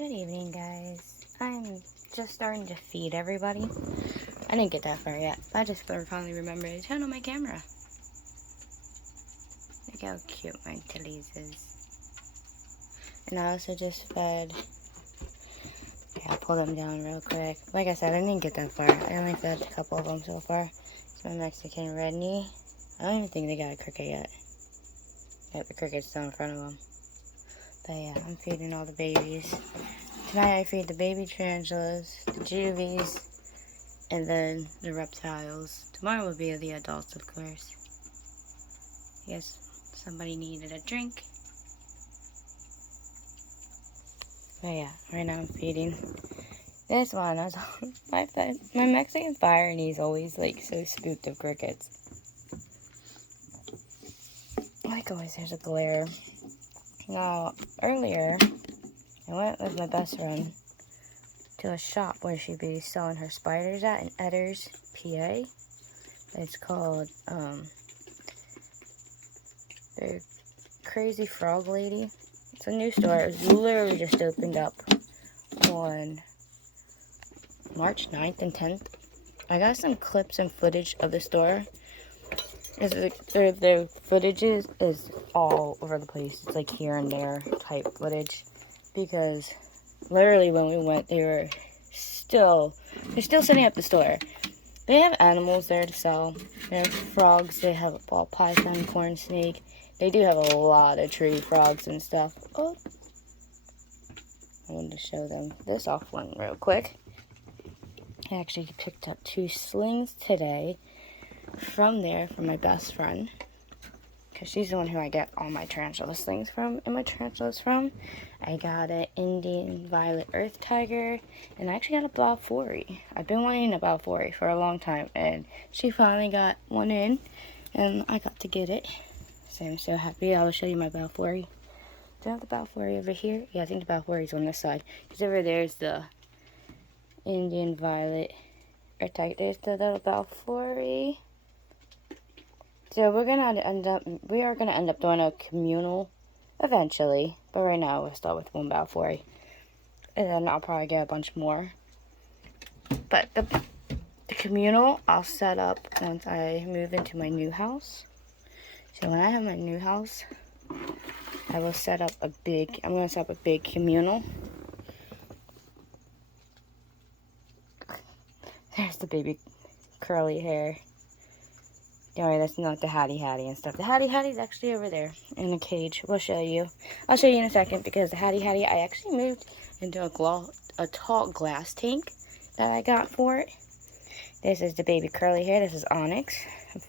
Good evening, guys. I'm just starting to feed everybody. I didn't get that far yet. I just finally remembered to turn on my camera. Look how cute my Tillies is. And I also just fed. Yeah, I'll pull them down real quick. Like I said, I didn't get that far. I only fed a couple of them so far. It's my Mexican red knee. I don't even think they got a cricket yet. Yeah, the cricket's still in front of them. But yeah, I'm feeding all the babies. Tonight I feed the baby tarantulas, the juvies, and then the reptiles. Tomorrow will be the adults, of course. I guess somebody needed a drink. But yeah, right now I'm feeding this one. My Mexican fire knee is always like so spooked of crickets. Like always, there's a glare. Now, earlier, I went with my best friend to a shop where she'd be selling her spiders at in Edders, PA. It's called, the Crazy Frog Lady. It's a new store. It was literally just opened up on March 9th and 10th. I got some clips and footage of the store. Their footage is all over the place. It's like here and there type footage. Because literally when we went, they're still setting up the store. They have animals there to sell. They have frogs. They have a ball python, corn snake. They do have a lot of tree frogs and stuff. Oh, I wanted to show them this off one real quick. I actually picked up 2 slings today from there from my best friend, because she's the one who I get all my tarantula slings from and my tarantulas from. I got an Indian violet earth tiger, and I actually got a balfouri. I've been wanting a balfouri for a long time, and she finally got one in, and I got to get it. So I'm so happy. I will show you my balfouri. Do I have the balfouri over here? Yeah, I think the balfouri's on this side, because over there's the Indian violet earth tiger. There's the little balfouri. So we are gonna end up doing a communal eventually, but right now we'll start with one balfouri, and then I'll probably get a bunch more. But the communal I'll set up once I move into my new house. So when I have my new house, I will set up I'm gonna set up a big communal. There's the baby curly hair. Anyway, that's not the Hattie and stuff. The Hattie's actually over there in the cage. We'll show you. I'll show you in a second, because the Hattie, I actually moved into a tall glass tank that I got for it. This is the baby curly hair. This is Onyx.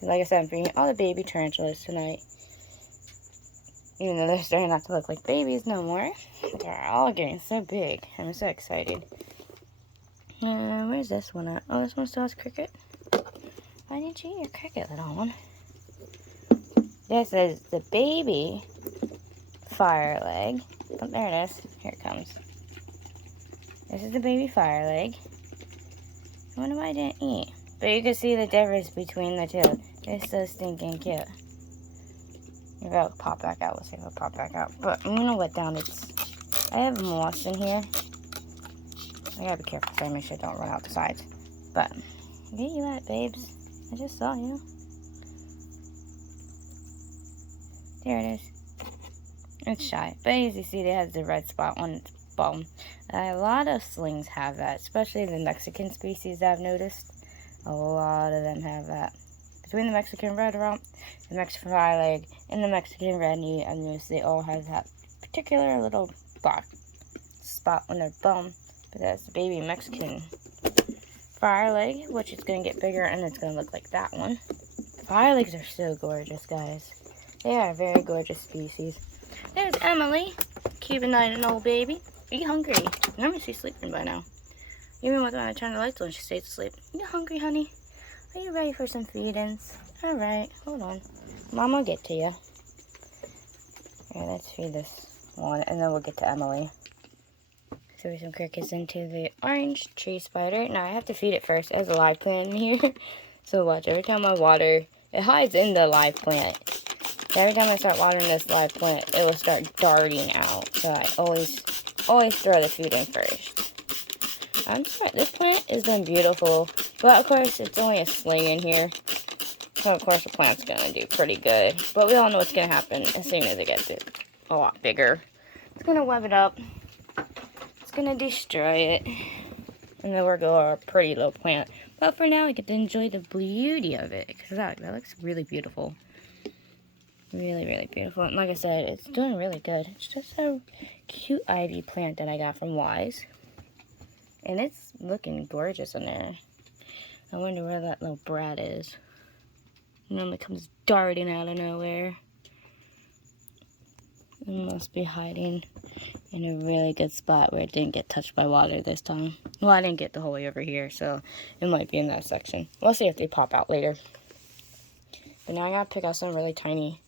Like I said, I'm bringing all the baby tarantulas tonight. Even though they're starting not to look like babies no more. They're all getting so big. I'm so excited. Where's this one at? Oh, this one still has cricket. Why didn't you eat your cricket, little one? This is the baby fire leg. Oh, there it is. Here it comes. This is the baby fire leg. I wonder why I didn't eat. But you can see the difference between the two. They're so stinking cute. Maybe I'll pop back out. We'll see if it'll pop back out. But I'm gonna wet down I have moss in here. I gotta be careful so I make sure I don't run out the sides. But where you at, babes? I just saw you. There it is. It's shy. But as you see, it has the red spot on its bum. A lot of slings have that, especially the Mexican species I've noticed. A lot of them have that. Between the Mexican red rump, the Mexican fire leg, and the Mexican red knee, I've noticed they all have that particular little black spot on their bum. But that's the baby Mexican fire leg, which is going to get bigger, and it's going to look like that one. Fire legs are so gorgeous, guys. They are a very gorgeous species. There's Emily, keeping an old baby. Are you hungry? Normally she's sleeping by now. Even when I turn the lights on, she stays asleep. Are you hungry, honey? Are you ready for some feedings? Alright, hold on. Mom will get to you. Here, let's feed this one, and then we'll get to Emily. Throw some crickets into the orange tree spider. Now I have to feed it first. There's a live plant in here. So watch, every time I water, it hides in the live plant. Every time I start watering this live plant, it will start darting out. So I always always throw the food in first. I'm sorry, this plant has been beautiful, but of course it's only a sling in here. So of course the plant's gonna do pretty good. But we all know what's gonna happen as soon as it gets a lot bigger. It's gonna web it up. It's gonna destroy it. And then we're going to our pretty little plant. But for now, I get to enjoy the beauty of it. Because that looks really beautiful. Really, really beautiful. And like I said, it's doing really good. It's just a cute ivy plant that I got from Wise. And it's looking gorgeous in there. I wonder where that little brat is. It normally comes darting out of nowhere. It must be hiding in a really good spot where it didn't get touched by water this time. Well, I didn't get the whole way over here, so it might be in that section. We'll see if they pop out later. But now I gotta pick out some really tiny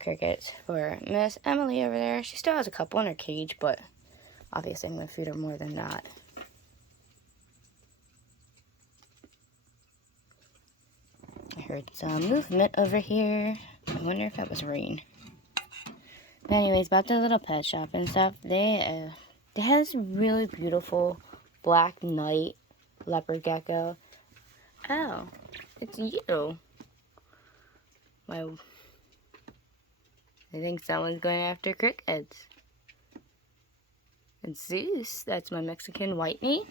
crickets for Miss Emily over there. She still has a couple in her cage, but obviously I'm gonna feed her more than that. I heard some movement over here. I wonder if that was rain. But anyways, about the little pet shop and stuff, they has really beautiful black knight leopard gecko. Oh, it's you. Well, I think someone's going after crickets. And Zeus, that's my Mexican white meat.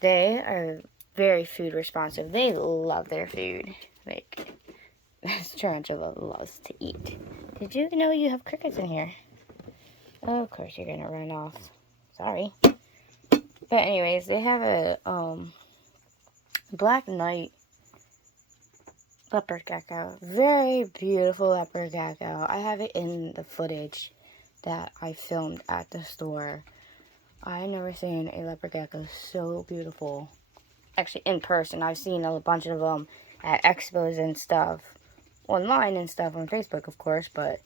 They are very food responsive. They love their food. Like, this tarantula loves to eat. Did you know you have crickets in here? Oh, of course you're gonna run off. Sorry. But anyways, they have a black knight leopard gecko. Very beautiful leopard gecko. I have it in the footage that I filmed at the store. I've never seen a leopard gecko so beautiful. Actually, in person. I've seen a bunch of them at expos and stuff. Online and stuff on Facebook, of course, but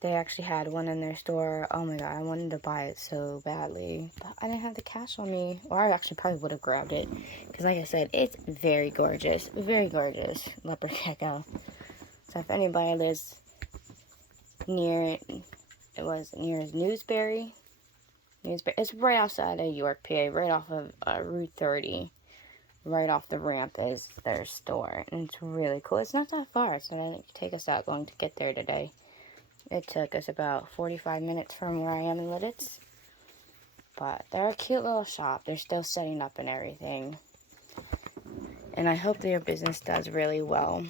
they actually had one in their store. Oh my god, I wanted to buy it so badly, but I didn't have the cash on me. Or I actually probably would have grabbed it, because like I said, it's very gorgeous leopard gecko. So if anybody lives near, it was near Newsbury, it's right outside of York, PA, right off of Route 30. Right off the ramp is their store, and it's really cool. It's not that far. It's not going to take us that long to get there today. It took us about 45 minutes from where I am in Lidditz. But they're a cute little shop. They're still setting up and everything. And I hope their business does really well.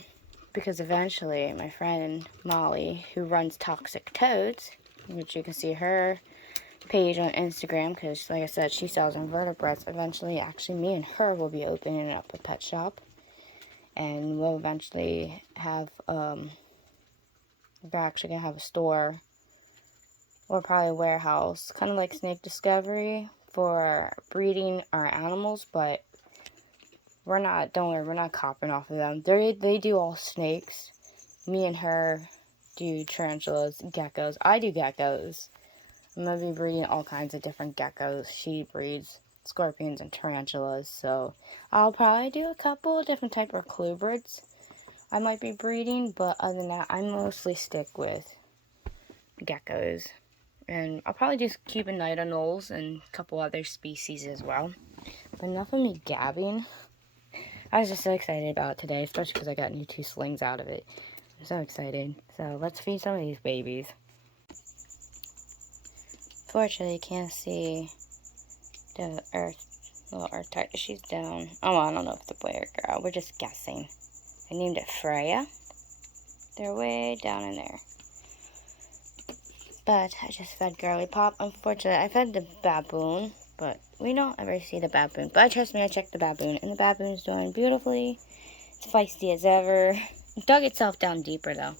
Because eventually, my friend Molly, who runs Toxic Toads, which you can see her page on Instagram, because like I said, she sells invertebrates. Eventually, actually, me and her will be opening up a pet shop. And we'll eventually have, we're actually going to have a store, or probably a warehouse, kind of like Snake Discovery, for breeding our animals, but we're not, don't worry, we're not copping off of them. They do all snakes. Me and her do tarantulas, geckos. I do geckos. I'm going to be breeding all kinds of different geckos. She breeds scorpions and tarantulas, so I'll probably do a couple of different type of colubrids I might be breeding, but other than that, I mostly stick with geckos. And I'll probably just keep an eye on anoles and a couple other species as well. But enough of me gabbing. I was just so excited about it today, especially because I got new 2 slings out of it. I'm so excited. So let's feed some of these babies. Fortunately, you can't see the little earth type. She's down. Oh, I don't know if it's a boy or girl. We're just guessing. I named it Freya. They're way down in there. But I just fed Girly Pop. Unfortunately, I fed the baboon, but we don't ever see the baboon. But trust me, I checked the baboon, and the baboon's doing beautifully. It's feisty as ever. It dug itself down deeper, though.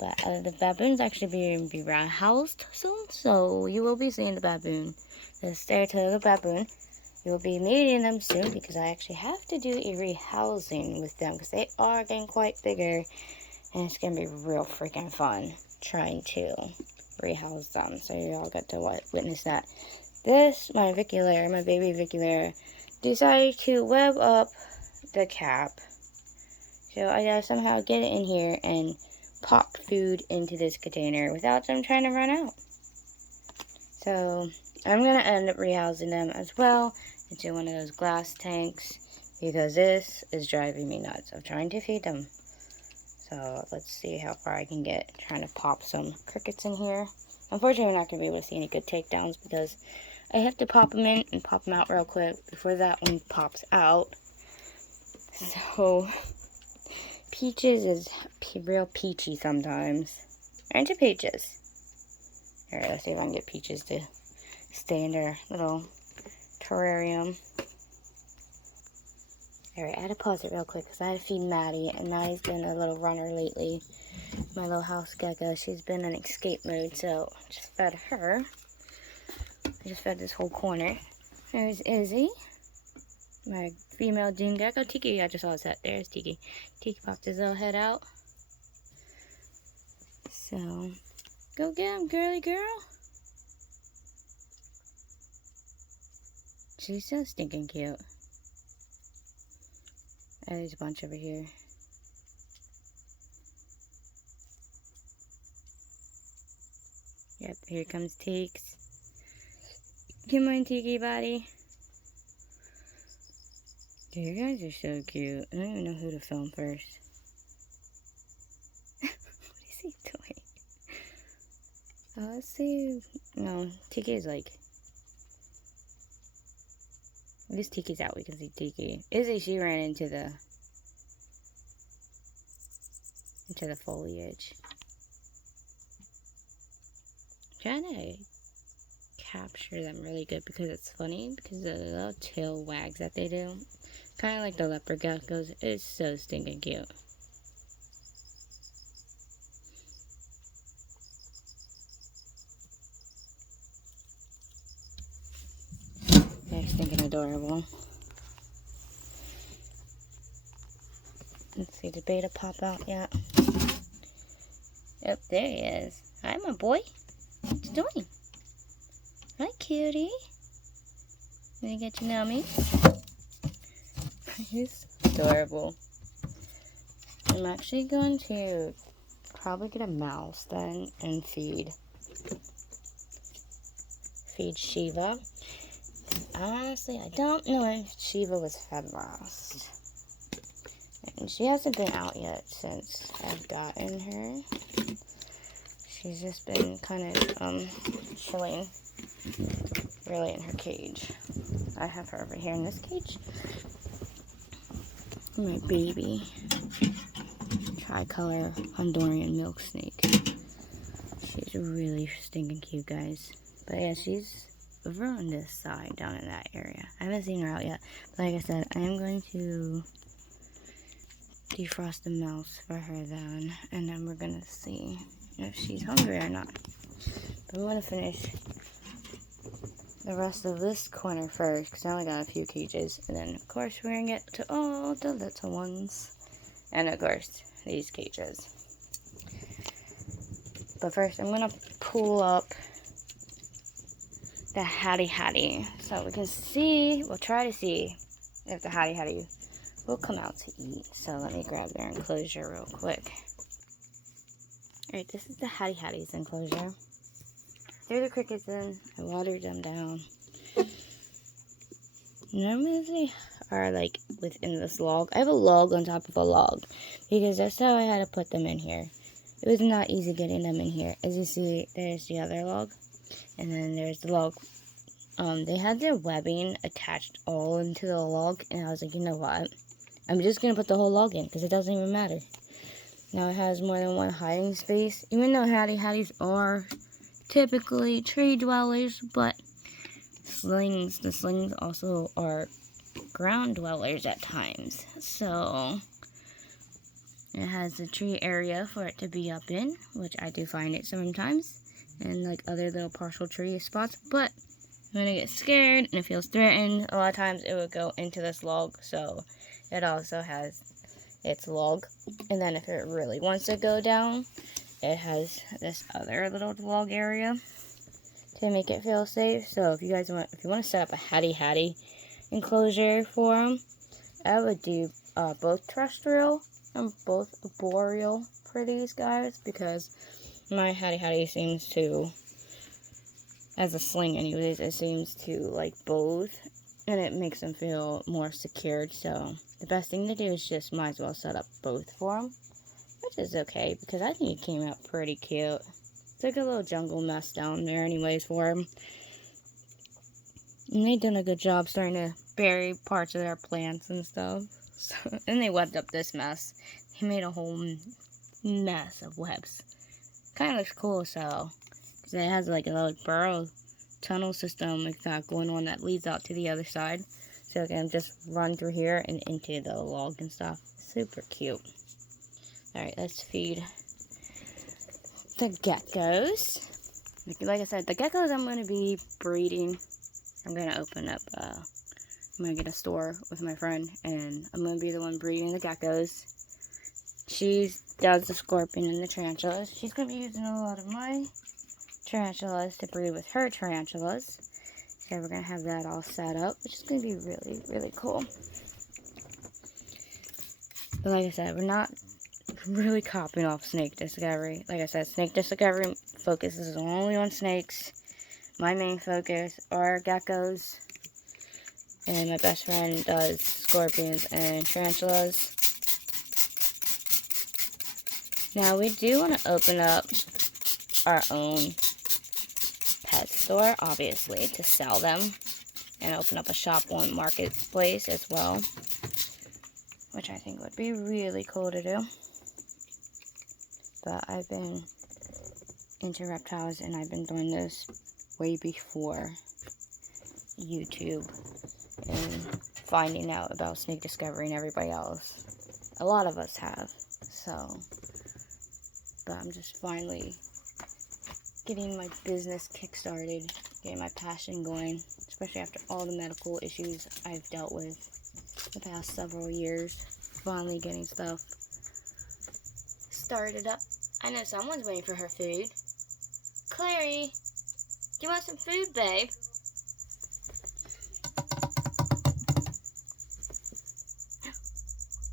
But the baboon's actually being rehoused soon, so you will be seeing the baboon. The Stereotypical baboon. You will be meeting them soon, because I actually have to do a rehousing with them, because they are getting quite bigger, and it's going to be real freaking fun trying to rehouse them. So you all get to witness that. This, my Viculaire, my baby Viculaire, decided to web up the cap. So I gotta somehow get it in here and pop food into this container without them trying to run out. So I'm going to end up rehousing them as well into one of those glass tanks because this is driving me nuts. I'm trying to feed them. So let's see how far I can get trying to pop some crickets in here. Unfortunately, we're not going to be able to see any good takedowns because I have to pop them in and pop them out real quick before that one pops out. So Peaches is real peachy sometimes. Aren't you, Peaches? Alright, let's see if I can get Peaches to stay in their little terrarium. Alright, I had to pause it real quick because I had to feed Maddie, and Maddie's been a little runner lately. My little house gecko, she's been in escape mode, so I just fed her. I just fed this whole corner. There's Izzy, my female dune gecko. Tiki, I just saw his head. There's Tiki. Tiki popped his little head out. So, go get him, girly girl. She's so stinking cute. Oh, there's a bunch over here. Yep, here comes Teeks. Come on, Tiki buddy. Dude, you guys are so cute. I don't even know who to film first. What is he doing? Let's see. No, Tiki is like... This Tiki's out, we can see Tiki. Izzy, she ran into the foliage. I'm trying to capture them really good because it's funny because of the little tail wags that they do. Kind of like the leopard geckos. It's so stinking cute. They're stinking adorable. Let's see, did Beta pop out yet? Yep, there he is. Hi, my boy. What you doing? Hi, cutie. Let me get you know me. He's adorable. I'm actually going to probably get a mouse then and feed Shiva. Honestly, I don't know if Shiva was fed last. And she hasn't been out yet since I've gotten her. She's just been kind of chilling really in her cage. I have her over here in this cage. My baby tricolor Honduran milk snake. She's really stinking cute, guys. But yeah, she's over on this side down in that area. I haven't seen her out yet. But like I said, I am going to defrost the mouse for her then. And then we're going to see if she's hungry or not. But I'm going to finish the rest of this corner first because I only got a few cages. And then, of course, we're going to get to all the little ones. And, of course, these cages. But first, I'm going to pull up the Hattie Hattie. So we can see, we'll try to see if the Hattie Hattie will come out to eat. So let me grab their enclosure real quick. Alright, this is the Hattie Hattie's enclosure. Threw the crickets in. I watered them down. Normally they are like within this log. I have a log on top of a log because that's how I had to put them in here. It was not easy getting them in here. As you see, there's the other log. And then there's the log. They had their webbing attached all into the log. And I was like, you know what? I'm just going to put the whole log in because it doesn't even matter. Now it has more than one hiding space. Even though Hattie Hatties are typically tree dwellers, but the slings also are ground dwellers at times. So it has a tree area for it to be up in, which I do find it sometimes. And like other little partial tree spots, but when it gets scared and it feels threatened, a lot of times it would go into this log. So it also has its log, and then if it really wants to go down, it has this other little log area to make it feel safe. So if you want to set up a Hattie Hattie enclosure for them, I would do both terrestrial and both boreal for these guys because my Hattie Hattie seems to as a sling anyways. It seems to like both, and it makes them feel more secured. So the best thing to do is just might as well set up both for them, which is okay because I think it came out pretty cute. It's like a little jungle mess down there anyways for them. And they've done a good job starting to bury parts of their plants and stuff. So, and they webbed up this mess. They made a whole mess of webs. Kind of looks cool, so. Because it has like a little burrow tunnel system like that going on that leads out to the other side. So it can just run through here and into the log and stuff. Super cute. Alright, let's feed the geckos. Like I said, the geckos I'm going to be breeding. I'm going to open up, I'm going to get a store with my friend, and I'm going to be the one breeding the geckos. She does the scorpion and the tarantulas. She's going to be using a lot of my tarantulas to breed with her tarantulas. So we're going to have that all set up, which is going to be really, really cool. But like I said, we're not really copying off Snake Discovery. Like I said, Snake Discovery focuses only on snakes. My main focus are geckos, and my best friend does scorpions and tarantulas. Now we do want to open up our own pet store, obviously, to sell them, and open up a shop on Marketplace as well, which I think would be really cool to do. But I've been into reptiles, and I've been doing this way before YouTube and finding out about Snake Discovery and everybody else. A lot of us have, so, but I'm just finally getting my business kick-started, getting my passion going, especially after all the medical issues I've dealt with the past several years. Finally getting stuff started up. I know someone's waiting for her food. Clary, do you want some food, babe?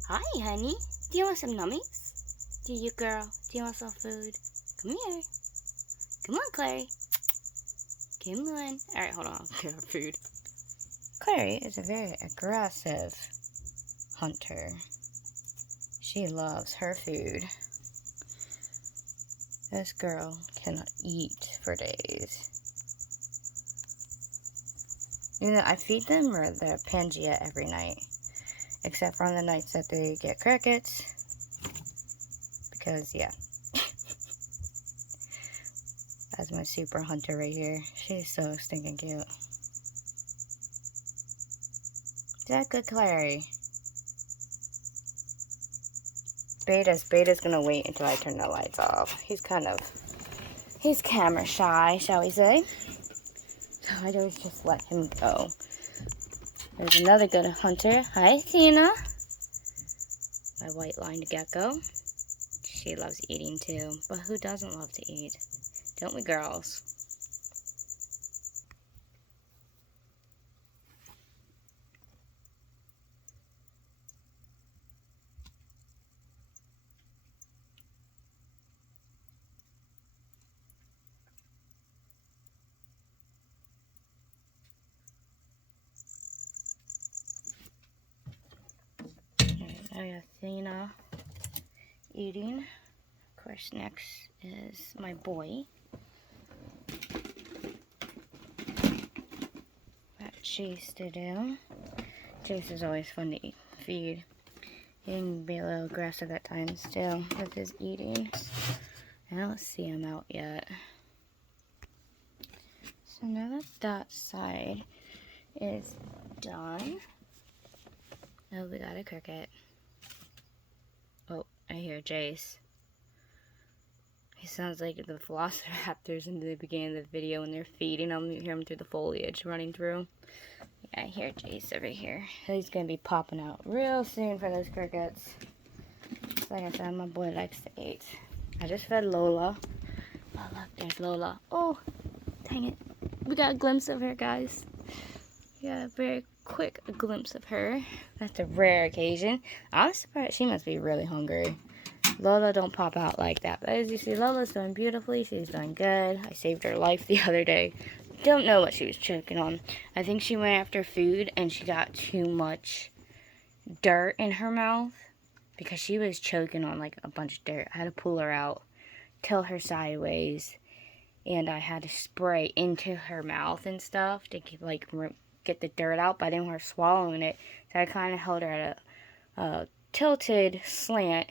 Hi, honey. Do you want some nummies? Do you, girl? Do you want some food? Come here. Come on, Clary. Come on. Alright, hold on. Get her food. Clary is a very aggressive hunter. She loves her food. This girl cannot eat for days. You know, I feed them their Pangea every night. Except for on the nights that they get crickets. Because, yeah. That's my super hunter right here. She's so stinking cute. Is that good, Clary? Beta's gonna wait until I turn the lights off. He's camera shy, shall we say. So I always just let him go. There's another good hunter. Hi, Athena. My white-lined gecko. She loves eating too. But who doesn't love to eat? Don't we, girls? I have Athena eating. Of course, next is my boy. Got Chase to do. Chase is always fun to feed. He can be a little aggressive at times too with his eating. I don't see him out yet. So now that that side is done. Oh, we got a cricket. Oh, I hear Jace. He sounds like the velociraptors in the beginning of the video when they're feeding him. You hear him through the foliage running through. Yeah, I hear Jace over here. He's going to be popping out real soon for those crickets. Like I said, my boy likes to eat. I just fed Lola. Oh, look, there's Lola. Oh, dang it. We got a glimpse of her, guys. We got a very quick glimpse of her. That's a rare occasion. I'm surprised. She must be really hungry. Lola don't pop out like that. But as you see, Lola's doing beautifully. She's doing good. I saved her life the other day. don't know what she was choking on. I think she went after food and she got too much dirt in her mouth because she was choking on like a bunch of dirt. I had to pull her out, tilt her sideways, and I had to spray into her mouth and stuff to keep, like, get the dirt out, but I didn't want her swallowing it. So I kind of held her at a tilted slant,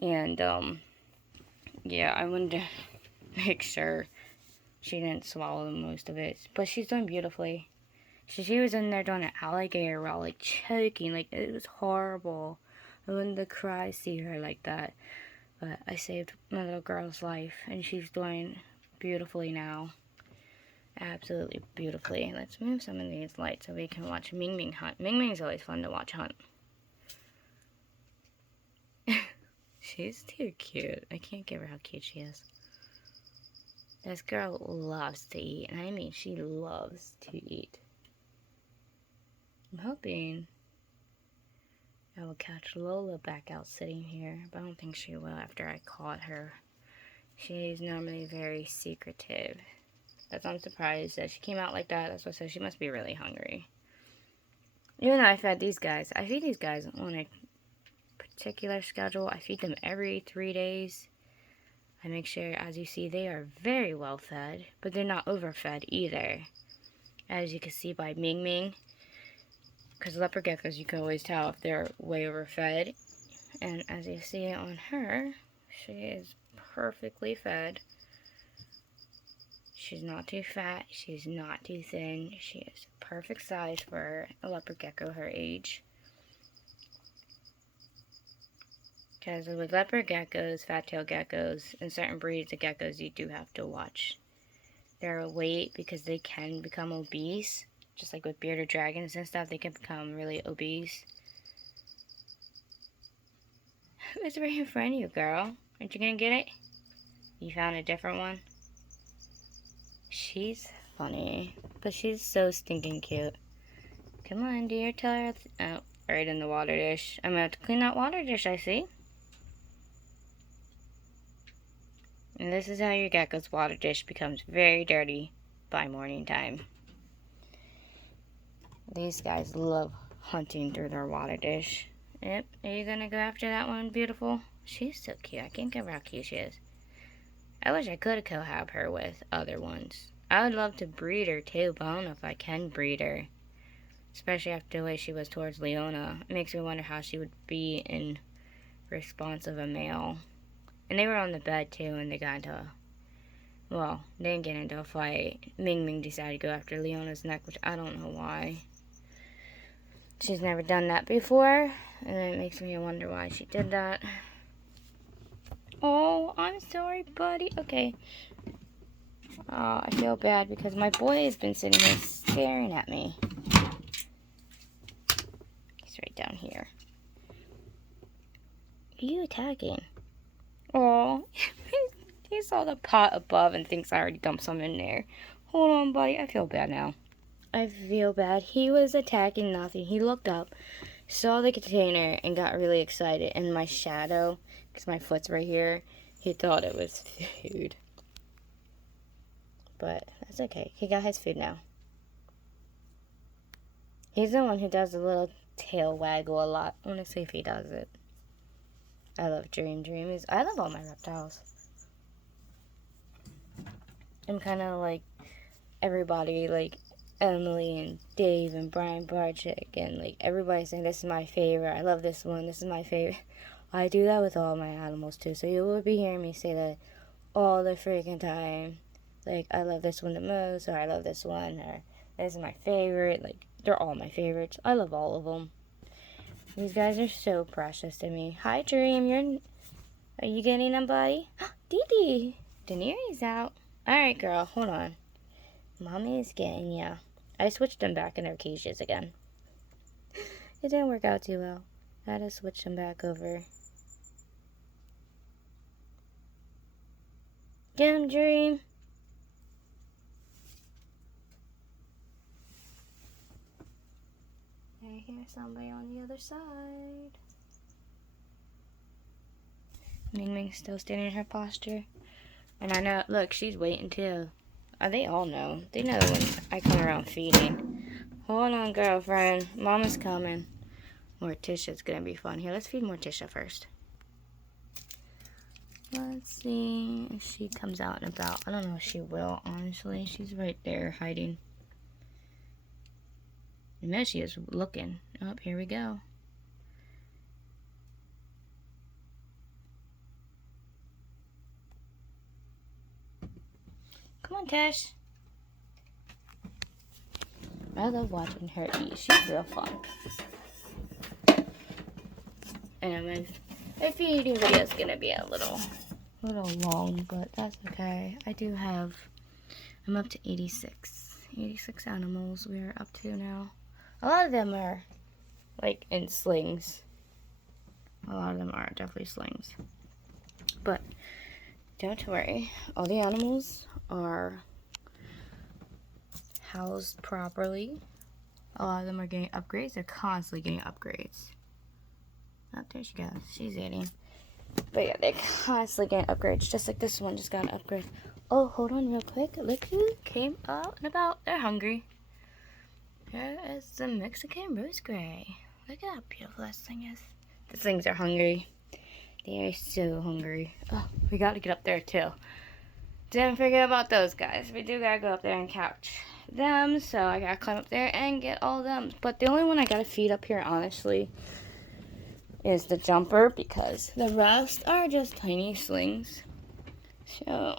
and yeah, I wanted to make sure she didn't swallow most of it. But she's doing beautifully. She was in there doing an alligator roll, like choking, like it was horrible. I wanted to cry see her like that. But I saved my little girl's life, and she's doing beautifully now. Absolutely beautifully. Let's move some of these lights so we can watch Ming Ming hunt. Ming Ming's always fun to watch hunt. She's too cute. I can't give her how cute she is. This girl loves to eat, and I mean she loves to eat. I'm hoping I will catch Lola back out sitting here, but I don't think she will after I caught her. She's normally very secretive. That's I'm surprised that she came out like that. That's what I said. She must be really hungry. Even though I fed these guys, I feed these guys on a particular schedule. I feed them every 3 days. I make sure, as you see, they are very well fed, but they're not overfed either. As you can see by Ming Ming, because leopard geckos, you can always tell if they're way overfed. And as you see on her, she is perfectly fed. She's not too fat, she's not too thin. She is perfect size for a leopard gecko her age. Because with leopard geckos, fat-tailed geckos, and certain breeds of geckos, you do have to watch their weight because they can become obese. Just like with bearded dragons and stuff, they can become really obese. It's right in front of you, girl. Aren't you gonna get it? You found a different one? She's funny, but she's so stinking cute. Come on, dear, tell her. Oh, right in the water dish. I'm gonna have to clean that water dish, I see. And this is how your gecko's water dish becomes very dirty by morning time. These guys love hunting through their water dish. Yep, are you gonna go after that one, beautiful? She's so cute. I can't give her how cute she is. I wish I could co-hab her with other ones. I would love to breed her too, but I don't know if I can breed her. Especially after the way she was towards Leona. It makes me wonder how she would be in response of a male. And they were on the bed too, and they got into well, they didn't get into a fight. Ming Ming decided to go after Leona's neck, which I don't know why. She's never done that before, and it makes me wonder why she did that. Oh, I'm sorry, buddy. Okay. Oh, I feel bad because my boy has been sitting here staring at me. He's right down here. Are you attacking? Oh, he saw the pot above and thinks I already dumped some in there. Hold on, buddy. I feel bad now. I feel bad. He was attacking nothing. He looked up, saw the container, and got really excited. And my shadow, because my foot's right here, he thought it was food. But that's okay. He got his food now. He's the one who does the little tail waggle a lot. I want to see if he does it. I love Dream. I love all my reptiles. I'm kind of like everybody, like Emily and Dave and Brian Barczyk, and like everybody saying this is my favorite. I love this one. This is my favorite. I do that with all my animals too. So you will be hearing me say that all the freaking time. Like I love this one the most, or I love this one, or this is my favorite. Like they're all my favorites. I love all of them. These guys are so precious to me. Hi, Dream. Are you getting them, buddy? Dee Daenerys out. Alright, girl. Hold on. Mommy is getting ya. I switched them back in their cages again. It didn't work out too well. I had to switch them back over. Get him, Dream. I hear somebody on the other side. Ming Ming's still standing in her posture. And I know, look, she's waiting too. They all know. They know when I come around feeding. Hold on, girlfriend. Mama's coming. Morticia's gonna be fun. Here, let's feed Morticia first. Let's see if she comes out and about. I don't know if she will, honestly. She's right there hiding. And there she is looking. Oh, here we go. Come on, Tish. I love watching her eat. She's real fun. And my feeding video is gonna be a little long, but that's okay. I'm up to 86 animals we're up to now. A lot of them are like in slings. A lot of them are definitely slings. But don't worry, all the animals are housed properly. A lot of them are getting upgrades. They're constantly getting upgrades. Oh, there she goes. She's eating. But yeah, they're constantly getting upgrades. Just like this one just got an upgrade. Oh, hold on real quick. Look who came out and about. They're hungry. Here is the Mexican Rose Gray. Look at how beautiful this thing is. The things are hungry. They are so hungry. Oh, we gotta get up there too. Didn't forget about those guys. We do gotta go up there and couch them. So I gotta climb up there and get all of them. But the only one I gotta feed up here, honestly, is the jumper, because the rest are just tiny slings. So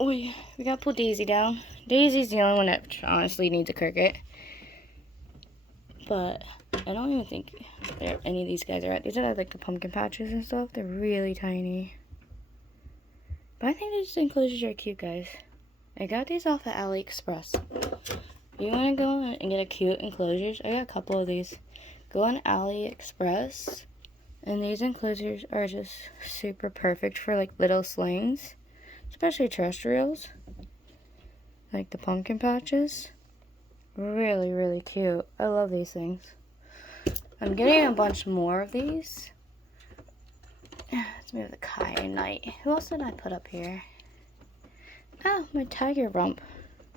we gotta pull Daisy down. Daisy's the only one that honestly needs a cricket. But I don't even think any of these guys are at. These are like the pumpkin patches and stuff. They're really tiny. But I think these enclosures are cute, guys. I got these off of AliExpress. You want to go and get a cute enclosures? I got a couple of these. Go on AliExpress. And these enclosures are just super perfect for like little slings. Especially terrestrials. Like the pumpkin patches. Really, really cute. I love these things. I'm getting a bunch more of these. Let's move the Kai and Knight. Who else did I put up here? Oh, my tiger rump.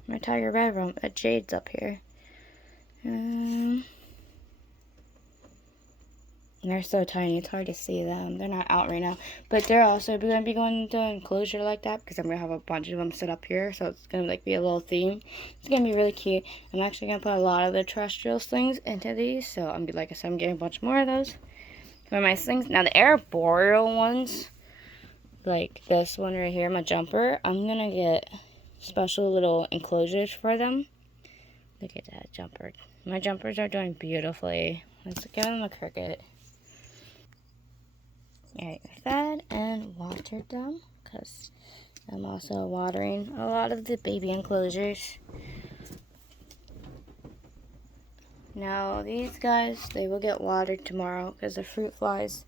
My tiger red rump. Jade's up here. They're so tiny, it's hard to see them. They're not out right now. But they're also going to be going into an enclosure like that, because I'm going to have a bunch of them set up here. So it's going to like be a little theme. It's going to be really cute. I'm actually going to put a lot of the terrestrial slings into these. So like I said, I'm getting a bunch more of those for my slings. Now the arboreal ones, like this one right here, my jumper, I'm going to get special little enclosures for them. Look at that jumper. My jumpers are doing beautifully. Let's give them a cricket. Alright, fed and watered them, because I'm also watering a lot of the baby enclosures. Now, these guys, they will get watered tomorrow, because the fruit flies,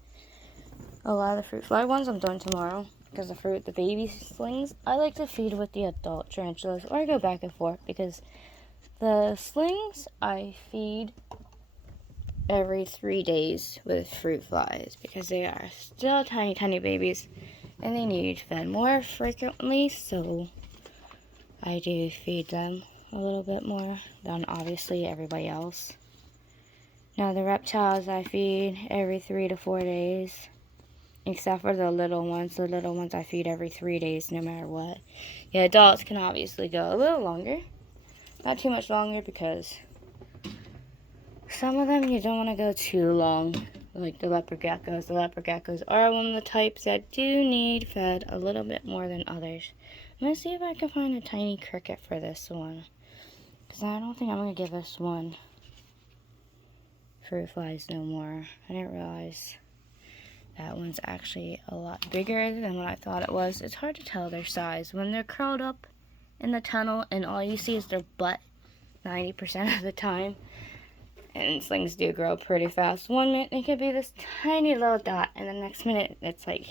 a lot of the fruit fly ones I'm doing tomorrow, because the baby slings, I like to feed with the adult tarantulas, or I go back and forth, because the slings I feed every 3 days with fruit flies, because they are still tiny babies and they need fed more frequently, so I do feed them a little bit more than obviously everybody else. Now the reptiles I feed every 3 to 4 days, except for the little ones. The little ones I feed every 3 days no matter what. The adults can obviously go a little longer, not too much longer, because some of them you don't want to go too long, like the leopard geckos. The leopard geckos are one of the types that do need fed a little bit more than others. I'm going to see if I can find a tiny cricket for this one, because I don't think I'm going to give this one fruit flies no more. I didn't realize that one's actually a lot bigger than what I thought it was. It's hard to tell their size when they're curled up in the tunnel and all you see is their butt 90% of the time. And slings do grow pretty fast. 1 minute they could be this tiny little dot, and the next minute it's like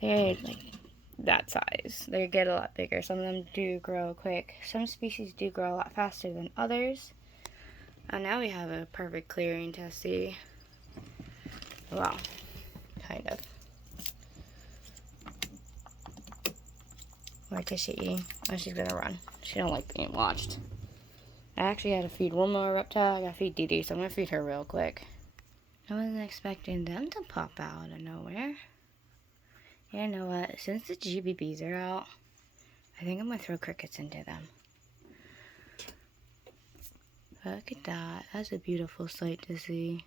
they're like that size. They get a lot bigger. Some of them do grow quick. Some species do grow a lot faster than others. And now we have a perfect clearing to see. Well, kind of. What is she eating? Oh, she's gonna run. She don't like being watched. I actually had to feed one more reptile. I gotta feed Dee Dee, so I'm gonna feed her real quick. I wasn't expecting them to pop out of nowhere. You know what? Since the GBBs are out, I think I'm gonna throw crickets into them. Look at that. That's a beautiful sight to see.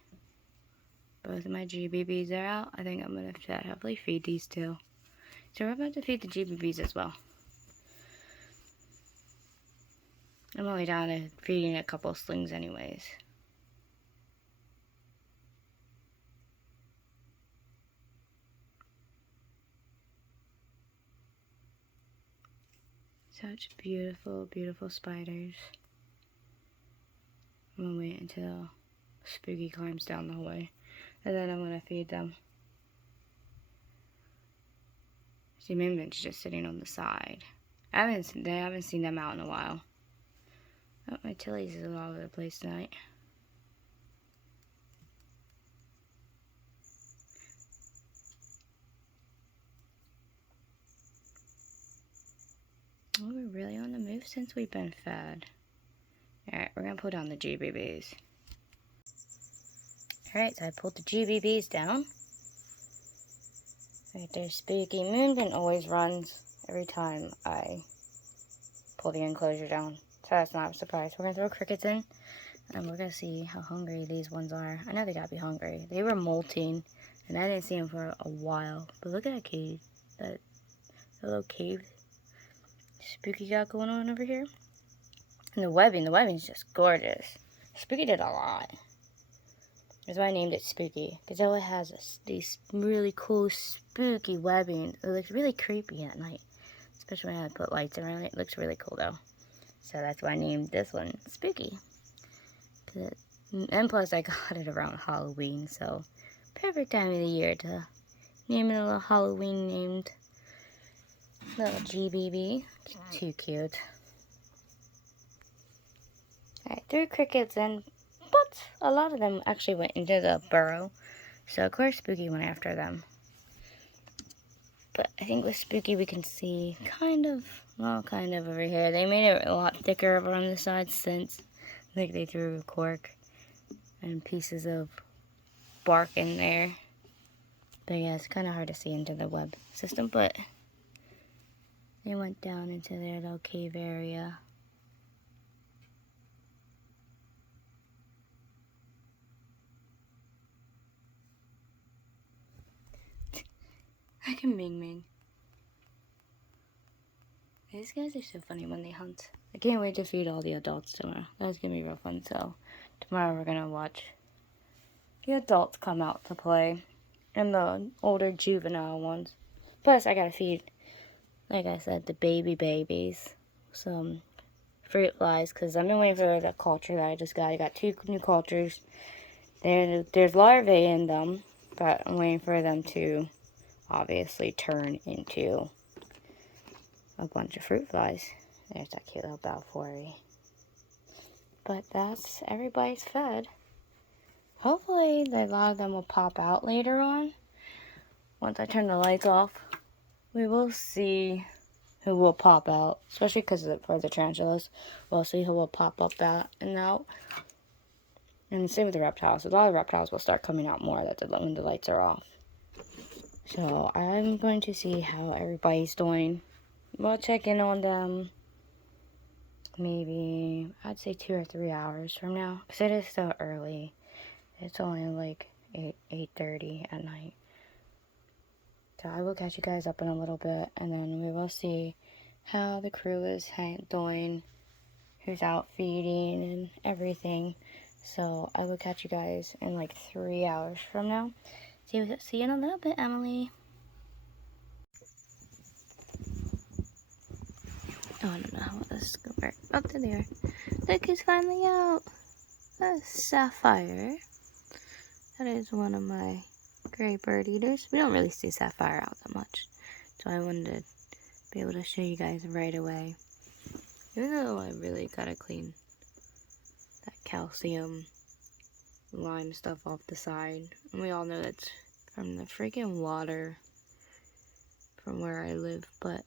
Both of my GBBs are out. I think I'm gonna heavily feed these two. So we're about to feed the GBBs as well. I'm only down to feeding a couple slings anyways. Such beautiful, beautiful spiders. I'm gonna wait until Spooky climbs down the hallway, and then I'm gonna feed them. See, Minmin's just sitting on the side. I haven't seen them out in a while. Oh, my Tilly's is all over the place tonight. Oh, we're really on the move since we've been fed. Alright, we're gonna pull down the GBBs. Alright, so I pulled the GBBs down. Right there, Spooky. Moon always runs every time I pull the enclosure down. So that's not a surprise. We're gonna throw crickets in, and we're gonna see how hungry these ones are. I know they gotta be hungry. They were molting, and I didn't see them for a while. But look at that cave, that little cave Spooky got going on over here. And the webbing's just gorgeous. Spooky did a lot. That's why I named it Spooky, because it has these really cool spooky webbing. It looks really creepy at night, especially when I put lights around it. It looks really cool though. So that's why I named this one Spooky. And plus I got it around Halloween, so perfect time of the year to name it a little Halloween named little GBB. Too cute. Alright, threw crickets in, but a lot of them actually went into the burrow. So of course Spooky went after them. But I think with Spooky we can see kind of over here. They made it a lot thicker over on the sides since I think they threw cork and pieces of bark in there. But yeah, it's kind of hard to see into the web system, but they went down into their little cave area. I can Ming. These guys are so funny when they hunt. I can't wait to feed all the adults tomorrow. That's gonna be real fun. So tomorrow we're gonna watch the adults come out to play and the older juvenile ones. Plus I gotta feed, like I said, the babies some fruit flies, because I've been waiting for the culture that I just got. I got 2 new cultures. There's larvae in them, but I'm waiting for them to obviously turn into a bunch of fruit flies. There's that cute little Balfouri. But that's everybody's fed. Hopefully a lot of them will pop out later on. Once I turn the lights off, we will see who will pop out, especially because for the tarantulas. We'll see who will pop up and out. And same with the reptiles. A lot of reptiles will start coming out more when the lights are off. So I'm going to see how everybody's doing. We'll check in on them maybe, I'd say 2 or 3 hours from now, because it is so early. It's only like 8:30 at night. So I will catch you guys up in a little bit, and then we will see how the crew is doing, who's out feeding and everything. So I will catch you guys in like 3 hours from now. See you in a little bit, Emily. Oh, I don't know how this is going to work. Oh, there they are. Look who's finally out. That's Sapphire. That is one of my gray bird eaters. We don't really see Sapphire out that much, so I wanted to be able to show you guys right away. Even though I really gotta clean that calcium lime stuff off the side. And we all know that's from the freaking water from where I live, but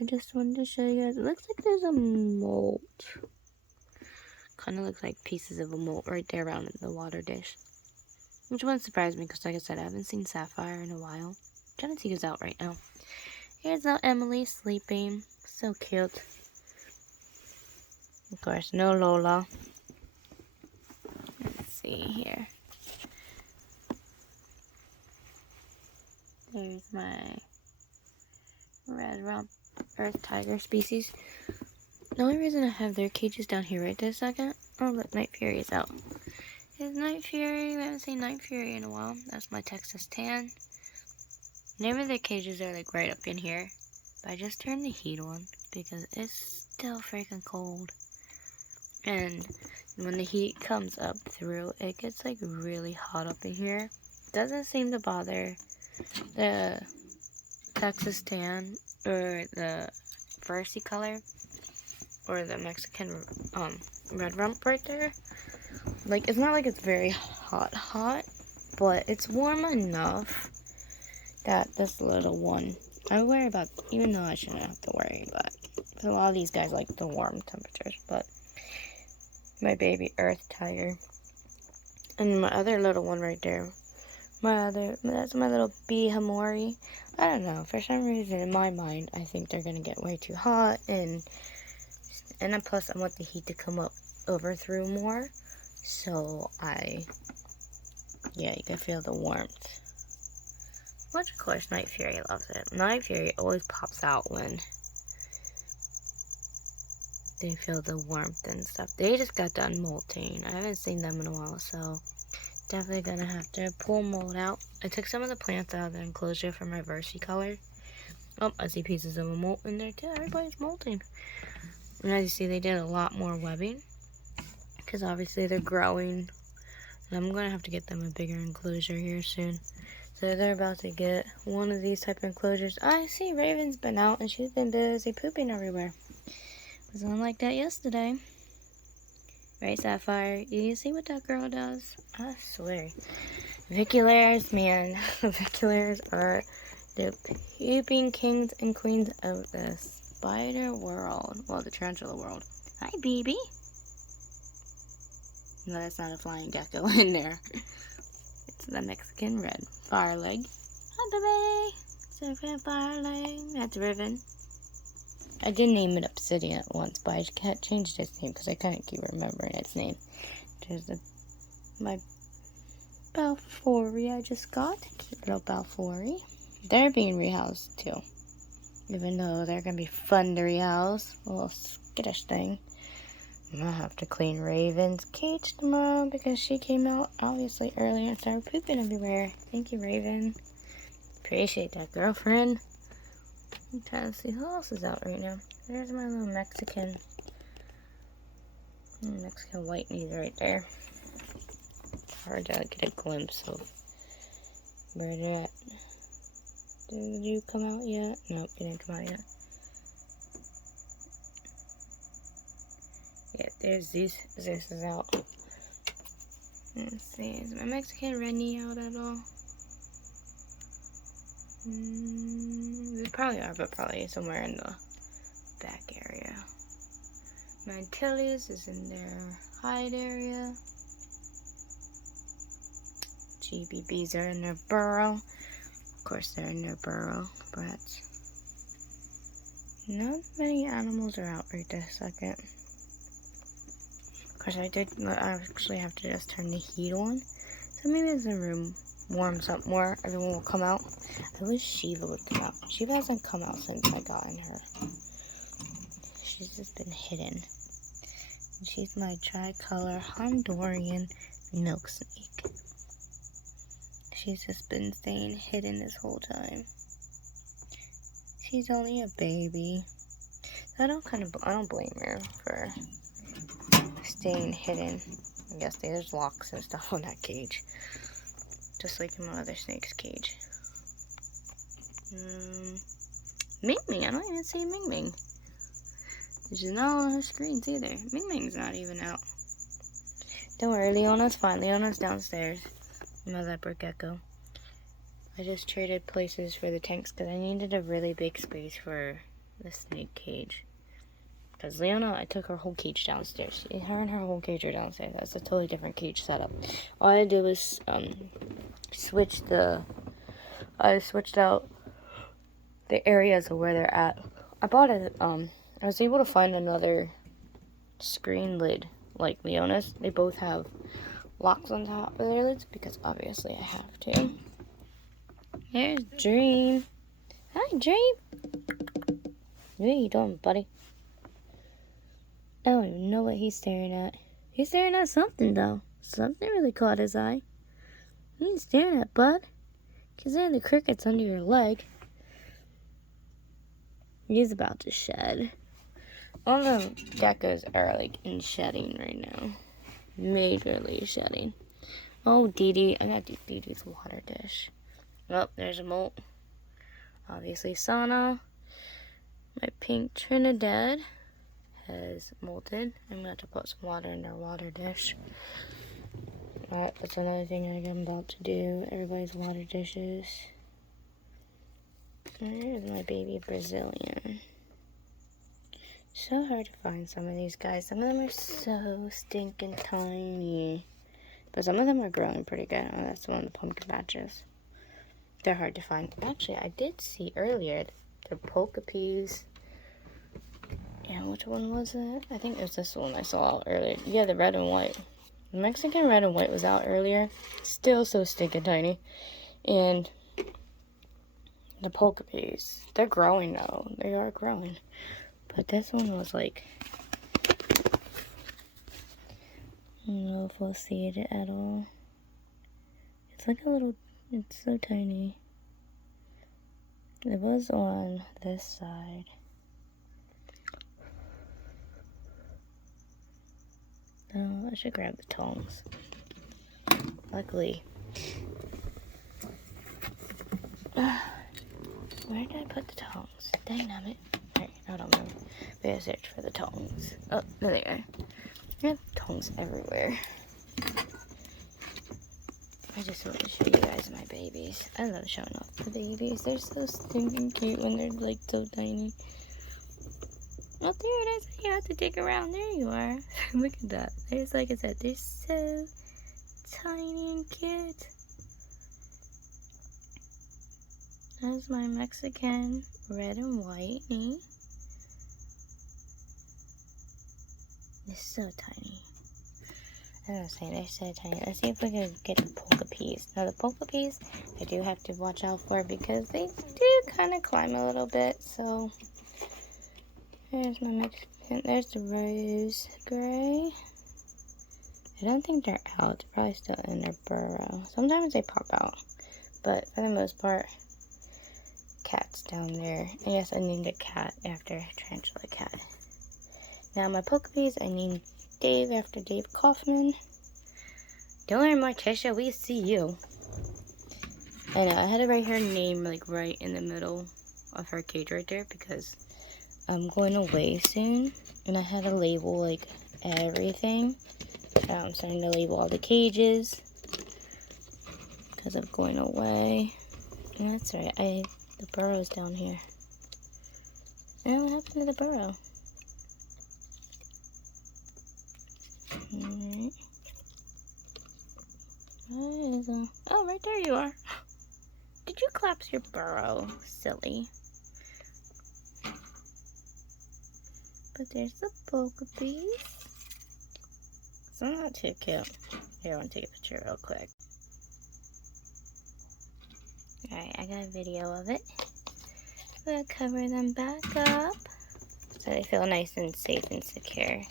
I just wanted to show you guys. It looks like there's a molt. Kind of looks like pieces of a molt right there around the water dish. Which wouldn't surprise me because, like I said, I haven't seen Sapphire in a while. I'm trying to see who's out right now. Here's little Emily sleeping. So cute. Of course, no Lola. Let's see here. There's my red rump earth tiger species. The only reason I have their cages down here right this second. Oh, look, Night Fury is out. Here's Night Fury. We haven't seen Night Fury in a while. That's my Texas tan. Name of their cages are like right up in here. But I just turned the heat on because it's still freaking cold. And when the heat comes up through, it gets like really hot up in here. Doesn't seem to bother the Texas tan or the Versy color or the Mexican red rump right there. Like, it's not like it's very hot, but it's warm enough that this little one, I worry about, even though I shouldn't have to worry, but a lot of these guys like the warm temperatures. But my baby earth tiger and my other little one right there, that's my little bee hamori. I don't know, for some reason in my mind I think they're gonna get way too hot, and then plus I want the heat to come up over through more, so you can feel the warmth. Which of course Night Fury loves it. Night Fury always pops out when they feel the warmth and stuff. They just got done molting. I haven't seen them in a while, so definitely gonna have to pull mold out. I took some of the plants out of the enclosure for my Versy color. Oh, I see pieces of a molt in there too. Everybody's molting. And as you see, they did a lot more webbing because obviously they're growing. And I'm gonna have to get them a bigger enclosure here soon. So they're about to get one of these type of enclosures. I see Raven's been out and she's been busy pooping everywhere. It was on like that yesterday. Right, Sapphire? You see what that girl does? I swear. Viculaires, man. Viculaires are the pooping kings and queens of the spider world. Well, the tarantula world. Hi, baby. No, that's not a flying gecko in there. It's the Mexican red fire leg. Hi, baby. Surfing fire leg. That's Riven. I did name it Obsidian at once, but I can't change its name because I couldn't keep remembering its name. There's my Balfouri I just got. Cute little Balfouri. They're being rehoused too. Even though they're going to be fun to rehouse. A little skittish thing. I'm going to have to clean Raven's cage tomorrow because she came out obviously earlier and started pooping everywhere. Thank you, Raven. Appreciate that, girlfriend. I'm trying to see who else is out right now. There's my little Mexican white knees right there. Hard to get a glimpse of where they're at. Did you come out yet? Nope, you didn't come out yet. Yeah, there's Zeus. Zeus is out. Let's see, is my Mexican red knee out at all? They probably are, but probably somewhere in the back area. My Antilles is in their hide area. GBBs are in their burrow. Of course, they're in their burrow, brats. Not many animals are out right this second. Of course, I actually have to just turn the heat on. So maybe as the room warms up more, everyone will come out. I wish Shiva would come out. Shiva hasn't come out since I got in her. She's just been hidden. And she's my tricolor Honduran milk snake. She's just been staying hidden this whole time. She's only a baby. So I don't blame her for staying hidden. I guess there's locks and stuff on that cage. Just like in my other snake's cage. Ming Ming, I don't even see Ming Ming. She's not on her screens either. Ming Ming's not even out. Don't worry, Leona's fine. Leona's downstairs. My leopard gecko. I just traded places for the tanks because I needed a really big space for the snake cage. Because Leona, I took her whole cage downstairs. Her and her whole cage are downstairs. That's a totally different cage setup. All I did was switched out the areas of where they're at. I bought it. I was able to find another screen lid like Leona's. They both have locks on top of their lids because obviously I have to. There's Dream. Hi, Dream. What are you doing, buddy? I don't even know what he's staring at. He's staring at something, though. Something really caught his eye. What are you staring at, bud? Because there are the crickets under your leg. He's about to shed. All the geckos are, like, in shedding right now. Majorly shedding. Oh, Dee Dee. I gotta do Dee Dee's water dish. Oh, there's a molt. Obviously, Sana. My pink Trinidad has molted. I'm going to have to put some water in their water dish. Alright, that's another thing I'm about to do. Everybody's water dishes. Here's my baby Brazilian. So hard to find some of these guys. Some of them are so stinking tiny. But some of them are growing pretty good. Oh, that's one of the pumpkin patches. They're hard to find. Actually, I did see earlier the polka peas. Yeah, which one was it? I think it was this one I saw out earlier. Yeah, the red and white. The Mexican red and white was out earlier. Still so stinking tiny. And the polka peas. They're growing though. They are growing. But this one was like... I don't know if we'll see it at all. It's like a little... It's so tiny. It was on this side. Oh, I should grab the tongs. Luckily. Where did I put the tongs? Dang it. Alright, I don't remember. We gotta search for the tongs. Oh, there they are. There are tongs everywhere. I just want to show you guys my babies. I love showing off the babies. They're so stinking cute when they're like so tiny. Oh, there it is. You have to dig around. There you are. Look at that. There's, like I said, they're so tiny and cute. There's my Mexican red and white knee. They're so tiny. I was saying they're so tiny. Let's see if we can get the polka peas. Now the polka peas, I do have to watch out for because they do kind of climb a little bit. So there's my Mexican. There's the rose gray. I don't think they're out. They're probably still in their burrow. Sometimes they pop out, but for the most part, cat's down there. And yes, I named a cat after Tarantula Cat. Now my polka peas, I named Dave after Dave Kaufman. Don't worry, Morticia, we see you. I know, I had to write her name like right in the middle of her cage right there because I'm going away soon. And I had to label like everything. So I'm starting to label all the cages because I'm going away. And that's right, the burrow's down here. And what happened to the burrow? Alright. Oh, right there you are. Did you collapse your burrow, silly? But there's the polka peas. It's not too cute. Here, I want to take a picture real quick. Alright, I got a video of it. We'll cover them back up so they feel nice and safe and secure.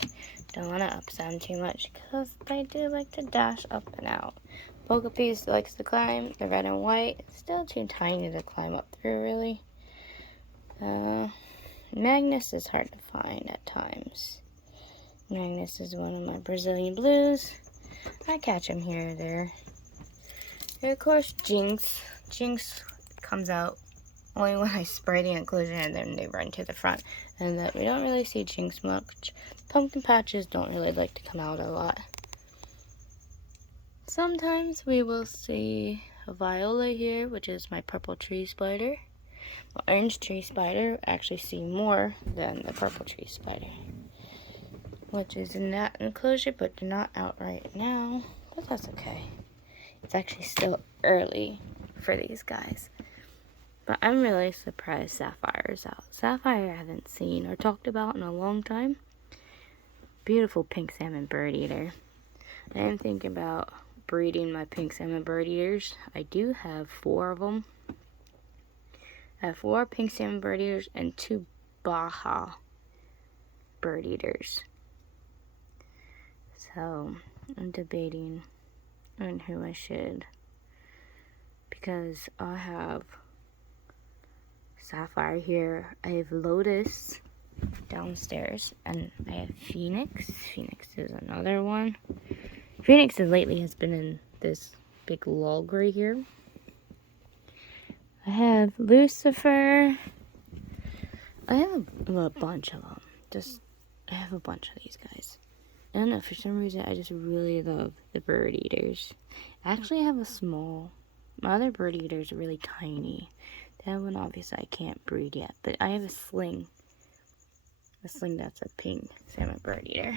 Don't want to upset them too much because they do like to dash up and out. Polka peas likes to climb. The red and white, still too tiny to climb up through, really. Magnus is hard to find at times. Magnus is one of my Brazilian blues. I catch him here or there. And of course, Jinx. Jinx comes out only when I spray the enclosure and then they run to the front. And that we don't really see Jinx much. Pumpkin patches don't really like to come out a lot. Sometimes we will see a Viola here, which is my purple tree spider. The orange tree spider actually see more than the purple tree spider, which is in that enclosure, but they're not out right now. But that's okay. It's actually still early for these guys. But I'm really surprised Sapphire's out. Sapphire I haven't seen or talked about in a long time. Beautiful pink salmon bird eater. I am thinking about breeding my pink salmon bird eaters. I do have 4 of them. I have 4 pink salmon bird eaters and 2 Baja bird eaters. So I'm debating on who I should, because I have Sapphire here, I have Lotus downstairs, and I have Phoenix. Phoenix is another one. Phoenix lately has been in this big log right here. I have Lucifer. I have a bunch of them. I have a bunch of these guys. I don't know, for some reason I just really love the bird eaters. I actually have a small, my other bird eaters are really tiny. That one obviously I can't breed yet, but I have a sling. A sling that's a pink salmon bird eater.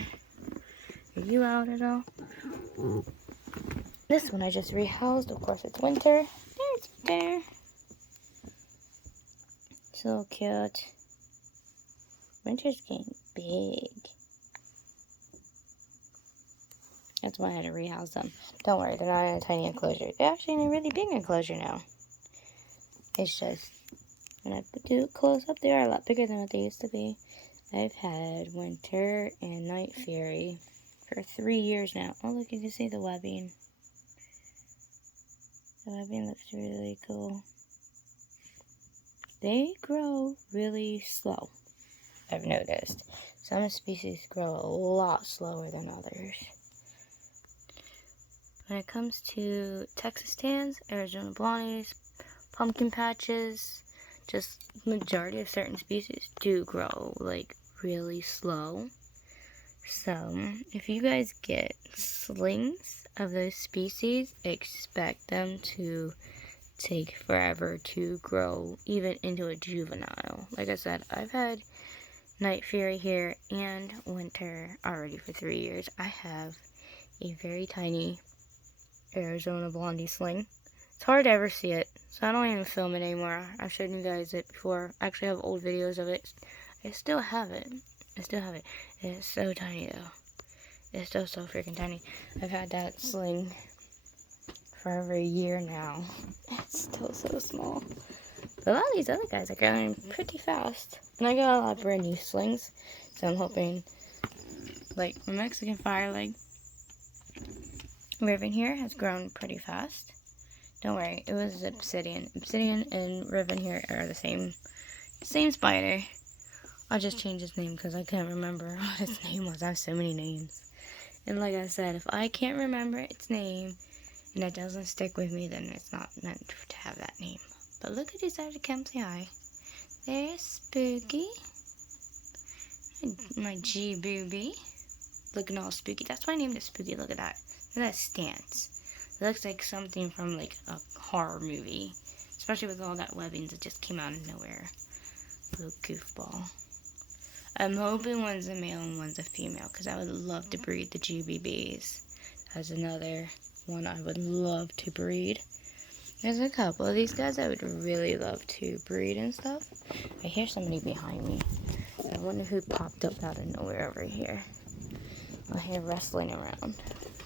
Are you out at all? This one I just rehoused. Of course it's winter. There's Bear. So cute. Winter's getting big. That's why I had to rehouse them. Don't worry, they're not in a tiny enclosure. They're actually in a really big enclosure now. It's just, when I do close up, they are a lot bigger than what they used to be. I've had Winter and Night Fury for 3 years now. Oh, look, you can see the webbing. The webbing looks really cool. They grow really slow, I've noticed. Some species grow a lot slower than others. When it comes to Texas tans, Arizona blondies, pumpkin patches, just majority of certain species do grow like really slow. So if you guys get slings of those species, expect them to take forever to grow even into a juvenile. Like I said, I've had Night Fury here and Winter already for 3 years. I have a very tiny Arizona blondie sling. It's hard to ever see it, so I don't even film it anymore. I've shown you guys it before. I actually have old videos of it. I still have it. It's so tiny though. It's still so freaking tiny. I've had that sling for over a year now. It's still so small. But a lot of these other guys are growing pretty fast. And I got a lot of brand new slings, so I'm hoping, like my Mexican fireleg Riven here has grown pretty fast. Don't worry, it was Obsidian. Obsidian and Riven here are the same spider. I'll just change his name because I can't remember what his name was. I have so many names. And like I said, if I can't remember its name and it doesn't stick with me, then it's not meant to have that name. But look who decided to come say hi. There's Spooky. My G-Booby. Looking all spooky. That's why I named it Spooky. Look at that. Look at that stance. It looks like something from like a horror movie. Especially with all that webbing that just came out of nowhere. Little goofball. I'm hoping one's a male and one's a female, because I would love to breed the GBBs. That's another one I would love to breed. There's a couple of these guys I would really love to breed and stuff. I hear somebody behind me. I wonder who popped up out of nowhere over here. I hear wrestling around.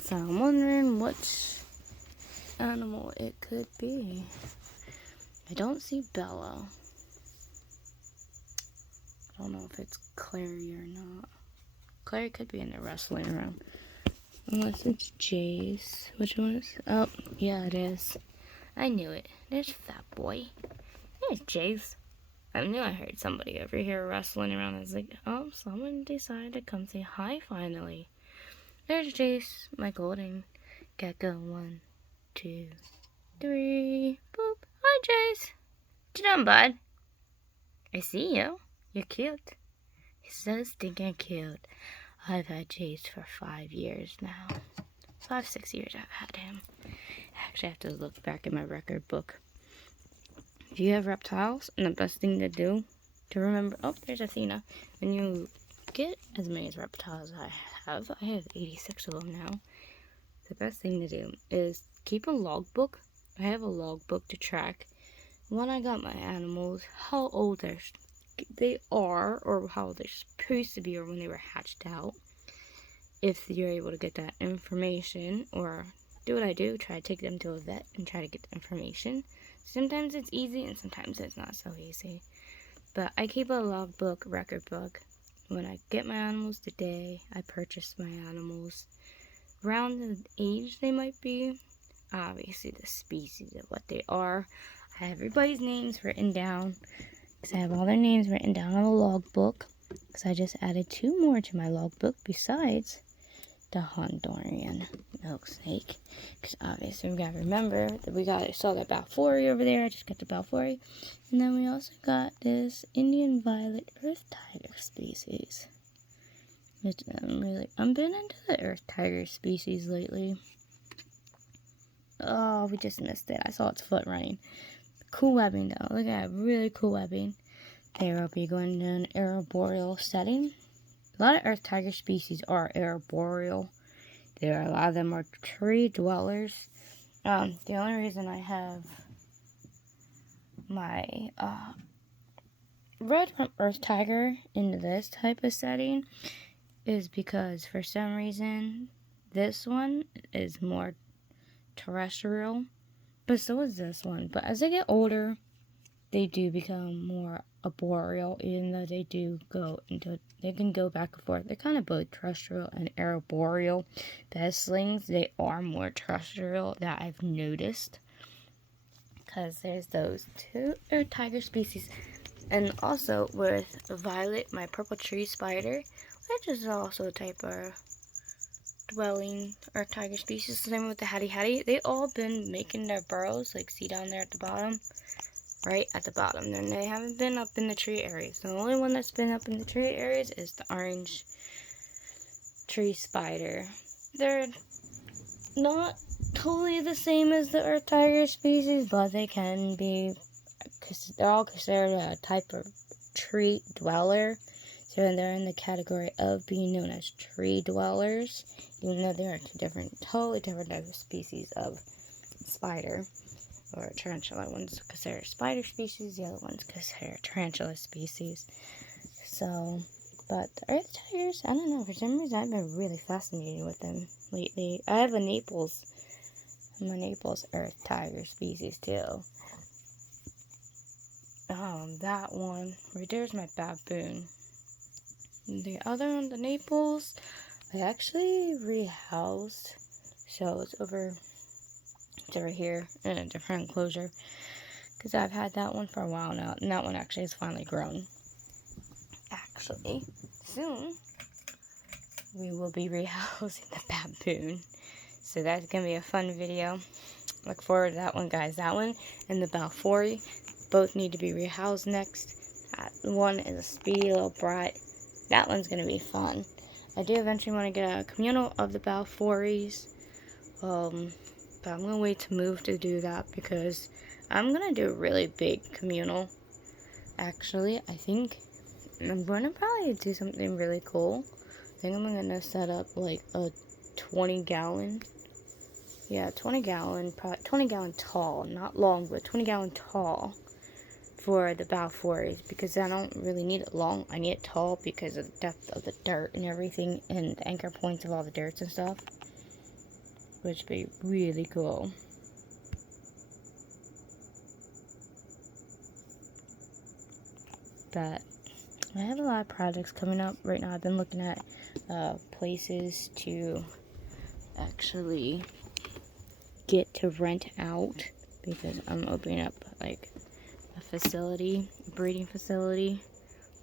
So I'm wondering what animal it could be. I don't see Bella. I don't know if it's Clary or not. Clary could be in the wrestling room. Unless it's Jace. Which one is? Oh, yeah, it is. I knew it. There's Fat Boy. There's Jace. I knew I heard somebody over here wrestling around. I was like, oh, someone decided to come say hi finally. There's Jace, my golden gecko. 1, 2, 3. Boop. Hi, Jace. What you doing, bud? I see you. You're cute. He's so stinking cute. I've had Jace for 5 years now. 5, 6 years I've had him. Actually, I have to look back in my record book. if you have reptiles, and the best thing to do to remember, oh, there's Athena. When you get as many reptiles as I have 86 of them now. The best thing to do is keep a logbook. I have a logbook to track when I got my animals, how old they are, or how they're supposed to be, or when they were hatched out. If you're able to get that information, or do what I do, try to take them to a vet and try to get the information. Sometimes it's easy and sometimes it's not so easy. But I keep a logbook, record book. When I get my animals, the day I purchase my animals, around the age they might be, obviously the species of what they are. I have everybody's names written down, because I have all their names written down on a logbook, because I just added 2 more to my logbook besides the Honduran milk snake. Because obviously we gotta remember that I saw that Balfouri over there. I just got the Balfouri, and then we also got this Indian violet earth tiger species. I'm been into the earth tiger species lately. Oh, we just missed it. I saw its foot running. Cool webbing though. Look at that, really cool webbing. They will be going in an arboreal setting. A lot of earth tiger species are arboreal. A lot of them are tree dwellers. The only reason I have my red earth tiger into this type of setting is because for some reason this one is more terrestrial, but so is this one. But as they get older, they do become more arboreal, even though they can go back and forth. They're kind of both terrestrial and arboreal. Bestlings, they are more terrestrial, that I've noticed, because there's those 2 earth tiger species. And also with Violet, my purple tree spider, which is also a type of dwelling earth tiger species. Same with the hattie hattie. They all been making their burrows, like see down there at the bottom, right at the bottom. And they haven't been up in the tree areas. The only one that's been up in the tree areas is the orange tree spider. They're not totally the same as the earth tiger species, but they can be, because they're all considered a type of tree dweller. So they're in the category of being known as tree dwellers, even though they are totally different types of species of spider or tarantula. One's considered a spider species, the other one's considered a tarantula species. So, but the earth tigers, I don't know, for some reason I've been really fascinated with them lately. I have a Naples earth tiger species too. That one, right there's my baboon. The other one, the Naples, I actually rehoused, so it's over here in a different enclosure, because I've had that one for a while now, and that one actually has finally grown. Actually, soon we will be rehousing the baboon, so that's gonna be a fun video. Look forward to that one, guys. That one and the Balfouri both need to be rehoused next. That one is a speedy little brat. That one's going to be fun. I do eventually want to get a communal of the Balfouris. But I'm going to wait to move to do that, because I'm going to do a really big communal. Actually, I think I'm going to probably do something really cool. I think I'm going to set up like a 20 gallon tall, not long, but 20 gallon tall for the Balfouris, because I don't really need it long. I need it tall because of the depth of the dirt and everything, and the anchor points of all the dirts and stuff, which would be really cool. But I have a lot of projects coming up right now. I've been looking at places to actually get to rent out, because I'm opening up like a facility, a breeding facility,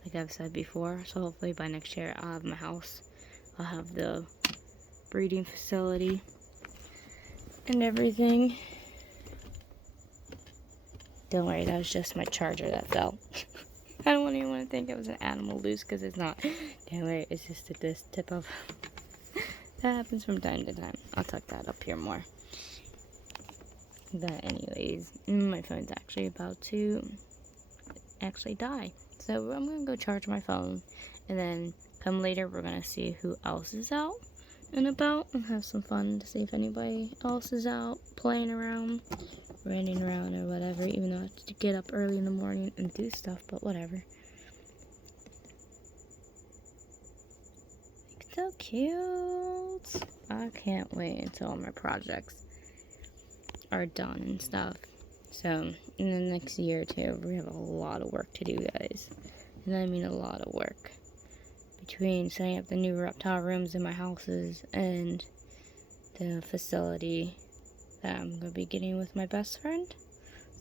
like I've said before. So hopefully by next year I'll have my house, I'll have the breeding facility and everything. Don't worry, that was just my charger that fell. I don't even want to think it was an animal loose, because it's not. Don't worry, it's just at this tip of. That happens from time to time. I'll tuck that up here more. But anyways, my phone's actually about to die. So I'm gonna go charge my phone, and then come later we're gonna see who else is out and about and have some fun to see if anybody else is out playing around, running around or whatever, even though I have to get up early in the morning and do stuff, but whatever. So cute. I can't wait until all my projects are done and stuff. So in the next year or two, we have a lot of work to do, guys. And I mean a lot of work. Between setting up the new reptile rooms in my houses and the facility that I'm going to be getting with my best friend.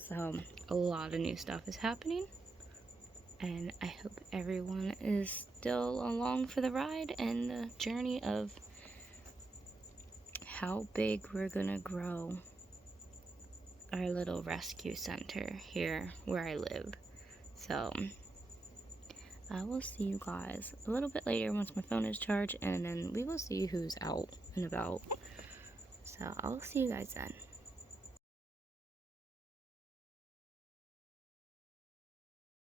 So a lot of new stuff is happening. And I hope everyone is still along for the ride and the journey of how big we're going to grow our little rescue center here where I live. So I will see you guys a little bit later once my phone is charged, and then we will see who's out and about. So I'll see you guys then.